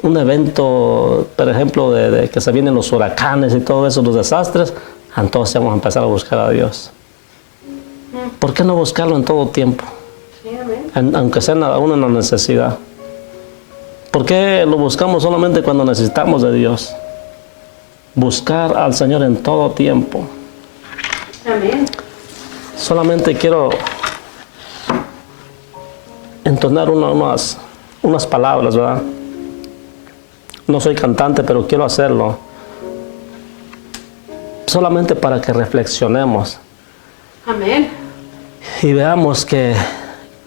un evento, por ejemplo, de que se vienen los huracanes y todo eso, los desastres, entonces vamos a empezar a buscar a Dios. ¿Por qué no buscarlo en todo tiempo? Sí, amén. Aunque sea aún en la necesidad. ¿Por qué lo buscamos solamente cuando necesitamos de Dios? Buscar al Señor en todo tiempo. Amén. Solamente quiero entonar unas palabras, ¿verdad? No soy cantante, pero quiero hacerlo. Solamente para que reflexionemos Amén. y veamos que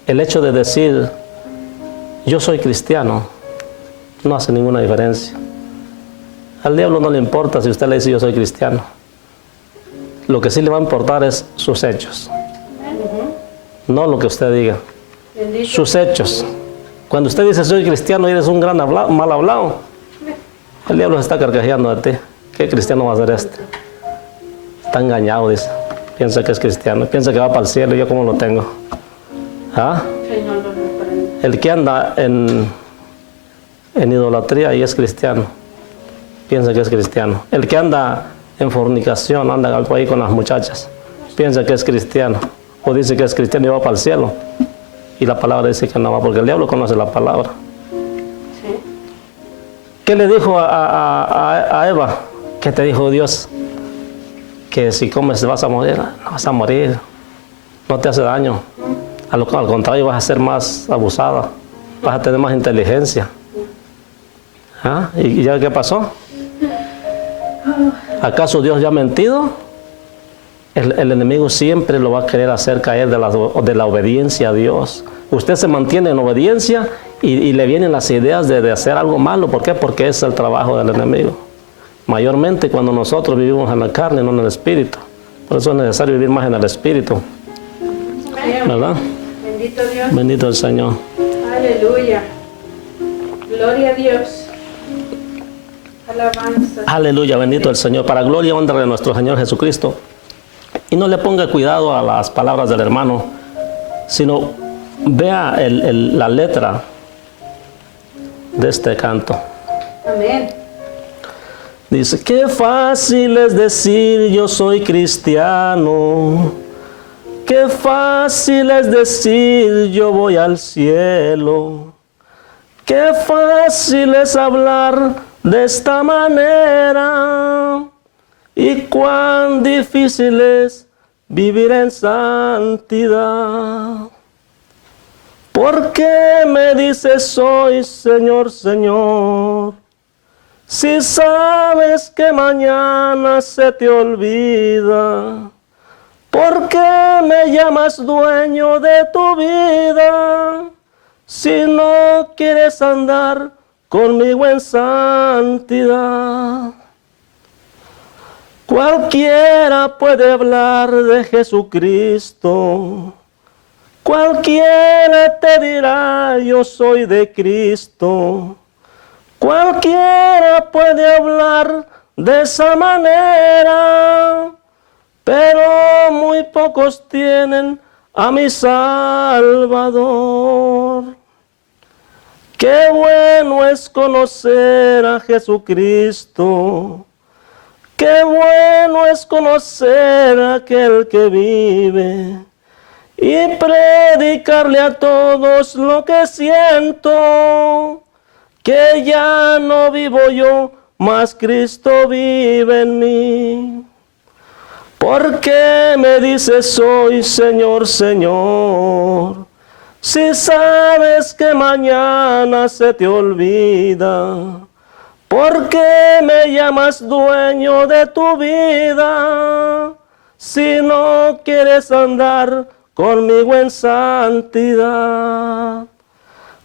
el hecho de decir yo soy cristiano no hace ninguna diferencia. Al diablo no le importa si usted le dice yo soy cristiano. Lo que sí le va a importar es sus hechos, no lo que usted diga. Bendito. Sus hechos. Cuando usted dice soy cristiano y eres un gran mal hablado, el diablo se está carcajeando de ti. ¿Qué cristiano va a ser este? Está engañado, dice. Piensa que es cristiano, piensa que va para el cielo y yo cómo lo tengo. ¿Ah? Señor, lo reprende. El que anda en idolatría y es cristiano, piensa que es cristiano. El que anda en fornicación, anda algo ahí con las muchachas, piensa que es cristiano, o dice que es cristiano y va para el cielo. Y la palabra dice que no va, porque el diablo conoce la palabra. Sí. ¿Qué le dijo a Eva? ¿Qué te dijo Dios? Que si comes vas a morir. No vas a morir, no te hace daño. Al contrario, vas a ser más abusada, vas a tener más inteligencia. ¿Ah? ¿Y ya qué pasó? ¿Acaso Dios ya ha mentido? El enemigo siempre lo va a querer hacer caer de la obediencia a Dios. Usted se mantiene en obediencia y le vienen las ideas de hacer algo malo. ¿Por qué? Porque es el trabajo del enemigo. Mayormente cuando nosotros vivimos en la carne, no en el espíritu. Por eso es necesario vivir más en el espíritu. ¿Verdad? Bendito Dios. Bendito el Señor. Aleluya. Gloria a Dios. Alabanza. Aleluya, bendito el Señor. Para gloria y honra de nuestro Señor Jesucristo. Y no le ponga cuidado a las palabras del hermano, sino vea la letra de este canto. Amén. Dice, qué fácil es decir yo soy cristiano. Qué fácil es decir yo voy al cielo. Qué fácil es hablar de esta manera y cuán difícil es vivir en santidad. ¿Por qué me dices hoy, Señor, Señor? Si sabes que mañana se te olvida. ¿Por qué me llamas dueño de tu vida? Si no quieres andar conmigo en santidad. Cualquiera puede hablar de Jesucristo. Cualquiera te dirá, yo soy de Cristo. Cualquiera puede hablar de esa manera, pero muy pocos tienen a mi Salvador. Qué bueno es conocer a Jesucristo. Qué bueno es conocer a aquel que vive y predicarle a todos lo que siento, que ya no vivo yo, mas Cristo vive en mí. ¿Por qué me dices hoy, Señor, Señor? Si sabes que mañana se te olvida. ¿Por qué me llamas dueño de tu vida? Si no quieres andar conmigo en santidad.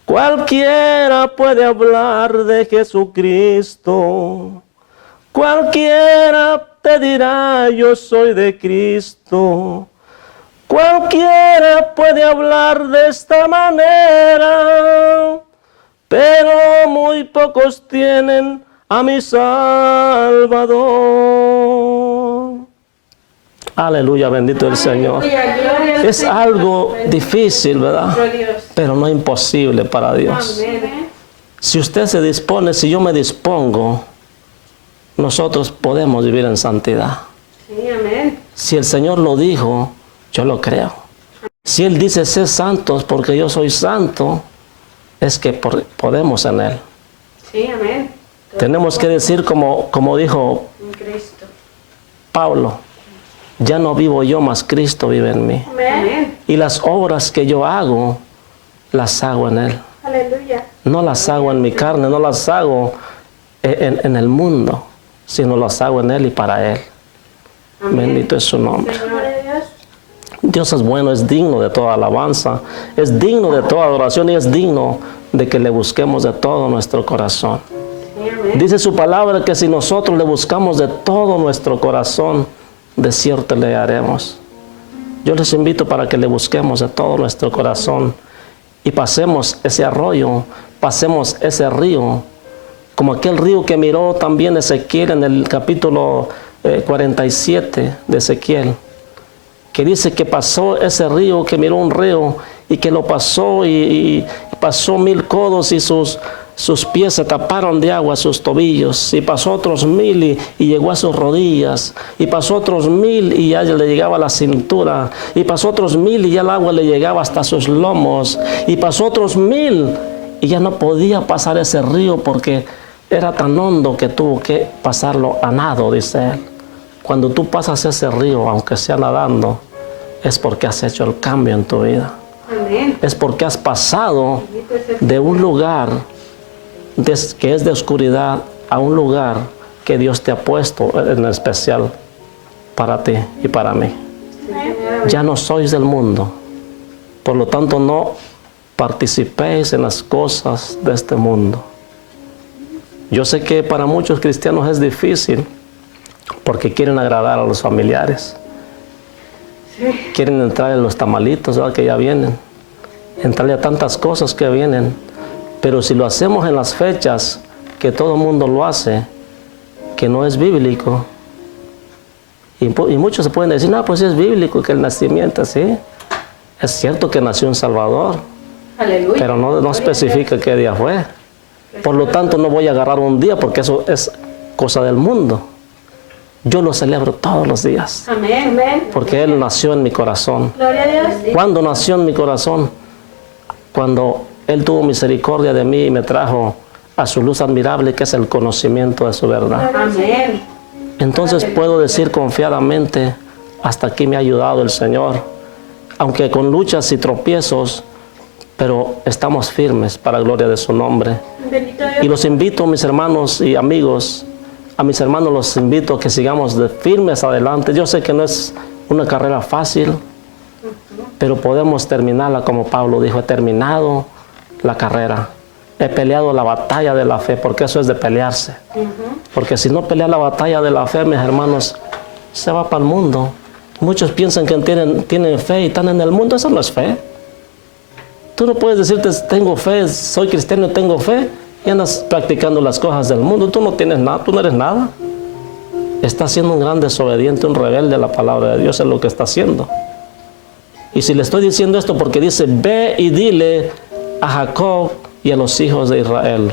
Cualquiera puede hablar de Jesucristo. Cualquiera te dirá, yo soy de Cristo. Cualquiera puede hablar de esta manera, pero muy pocos tienen a mi Salvador. Aleluya, bendito el Señor. Es algo difícil, ¿verdad? Pero no imposible para Dios. Si usted se dispone, si yo me dispongo, nosotros podemos vivir en santidad. Si el Señor lo dijo, yo lo creo. Si Él dice, sé santos porque yo soy santo, es que podemos en Él. Tenemos que decir como dijo Pablo, ya no vivo yo, mas Cristo vive en mí. Y las obras que yo hago, las hago en Él. No las hago en mi carne, no las hago en el mundo, sino las hago en Él y para Él. Bendito es su nombre. Dios es bueno, es digno de toda alabanza, es digno de toda adoración y es digno de que le busquemos de todo nuestro corazón. Dice su palabra que si nosotros le buscamos de todo nuestro corazón, de cierto le haremos. Yo les invito para que le busquemos de todo nuestro corazón y pasemos ese arroyo, pasemos ese río, como aquel río que miró también Ezequiel en el capítulo 47 de Ezequiel, que dice que pasó ese río, que miró un río y que lo pasó y pasó 1000 codos y sus pies se taparon de agua, sus tobillos, y pasó otros 1000 y llegó a sus rodillas, y pasó otros 1000 y ya le llegaba a la cintura, y pasó otros 1000 y ya el agua le llegaba hasta sus lomos, y pasó otros 1000 y ya no podía pasar ese río porque era tan hondo que tuvo que pasarlo a nado, dice él. Cuando tú pasas ese río, aunque sea nadando, es porque has hecho el cambio en tu vida. Amén. Es porque has pasado de un lugar que es de oscuridad a un lugar que Dios te ha puesto en especial para ti y para mí. Ya no sois del mundo, por lo tanto no participéis en las cosas de este mundo. Yo sé que para muchos cristianos es difícil porque quieren agradar a los familiares. Quieren entrar en los tamalitos, ¿verdad? Que ya vienen, entrarle a tantas cosas que vienen. Pero si lo hacemos en las fechas que todo el mundo lo hace, que no es bíblico, y muchos se pueden decir, no, pues es bíblico que el nacimiento, sí, es cierto que nació en Salvador. Aleluya. Pero no especifica qué día fue. Por lo tanto, no voy a agarrar un día porque eso es cosa del mundo. Yo lo celebro todos los días. Amén. Porque Él nació en mi corazón. Gloria a Dios. ¿Cuándo nació en mi corazón? Cuando Él tuvo misericordia de mí y me trajo a su luz admirable, que es el conocimiento de su verdad. Amén. Entonces puedo decir confiadamente, hasta aquí me ha ayudado el Señor, aunque con luchas y tropiezos, pero estamos firmes para la gloria de su nombre. Bendito Dios. Y los invito, mis hermanos y amigos, a mis hermanos los invito a que sigamos de firmes adelante. Yo sé que no es una carrera fácil, pero podemos terminarla como Pablo dijo: he terminado la carrera, he peleado la batalla de la fe, porque eso es de pelearse. Porque si no pelea la batalla de la fe, mis hermanos, se va para el mundo. Muchos piensan que tienen fe y están en el mundo. Eso no es fe. Tú no puedes decirte: tengo fe, soy cristiano, tengo fe, y andas practicando las cosas del mundo. Tú no tienes nada, tú no eres nada. Estás siendo un gran desobediente, un rebelde a la palabra de Dios, es lo que está haciendo. Y si le estoy diciendo esto porque dice: ve y dile a Jacob y a los hijos de Israel.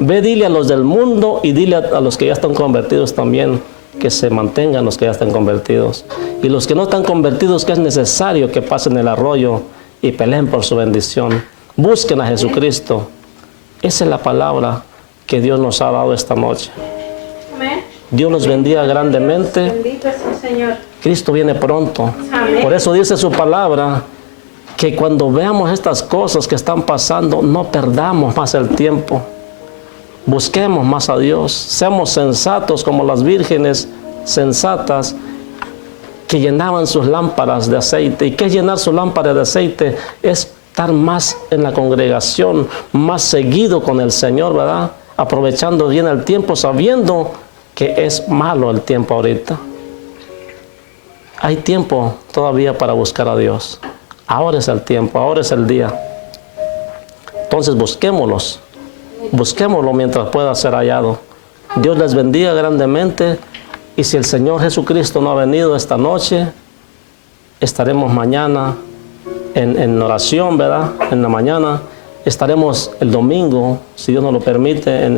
Ve, dile a los del mundo y dile a los que ya están convertidos también, que se mantengan los que ya están convertidos. Y los que no están convertidos, que es necesario que pasen el arroyo y peleen por su bendición. Busquen a Jesucristo. Esa es la palabra que Dios nos ha dado esta noche. Amén. Dios los bendiga grandemente. Bendito es el Señor. Cristo viene pronto. Amén. Por eso dice su palabra que cuando veamos estas cosas que están pasando, no perdamos más el tiempo. Busquemos más a Dios. Seamos sensatos como las vírgenes sensatas que llenaban sus lámparas de aceite. ¿Y qué es llenar su lámpara de aceite? Es estar más en la congregación, más seguido con el Señor, ¿verdad? Aprovechando bien el tiempo, sabiendo que es malo el tiempo ahorita. Hay tiempo todavía para buscar a Dios. Ahora es el tiempo, ahora es el día. Entonces busquémoslo mientras pueda ser hallado. Dios les bendiga grandemente. Y si el Señor Jesucristo no ha venido esta noche, estaremos mañana en oración, ¿verdad? En la mañana. Estaremos el domingo, si Dios nos lo permite,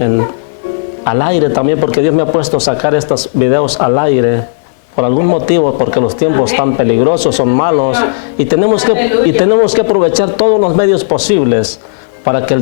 al aire también, porque Dios me ha puesto a sacar estos videos al aire. Por algún motivo, porque los tiempos están peligrosos, son malos, y tenemos que aprovechar todos los medios posibles para que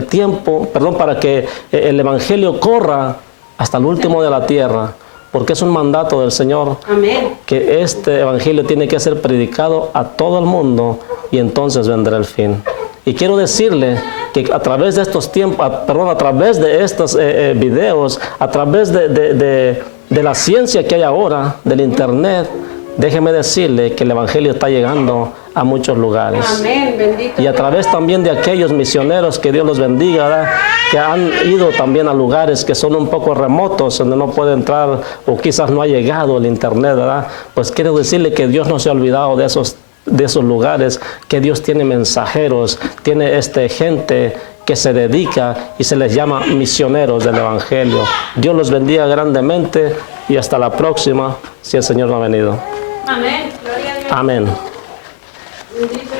para que el Evangelio corra hasta el último de la tierra, porque es un mandato del Señor. Amén. Que este Evangelio tiene que ser predicado a todo el mundo, y entonces vendrá el fin. Y quiero decirle que a través de estos tiempos, a través de estos videos, a través de la ciencia que hay ahora, del internet, déjeme decirle que el Evangelio está llegando a muchos lugares. Amén. Bendito. Y a través también de aquellos misioneros, que Dios los bendiga, ¿verdad?, que han ido también a lugares que son un poco remotos, donde no puede entrar o quizás no ha llegado el internet, ¿verdad? Pues quiero decirle que Dios no se ha olvidado de esos lugares, que Dios tiene mensajeros, tiene gente que se dedica y se les llama misioneros del Evangelio. Dios los bendiga grandemente y hasta la próxima, si el Señor no ha venido. Amén. Gloria a Dios. Amén. Bendito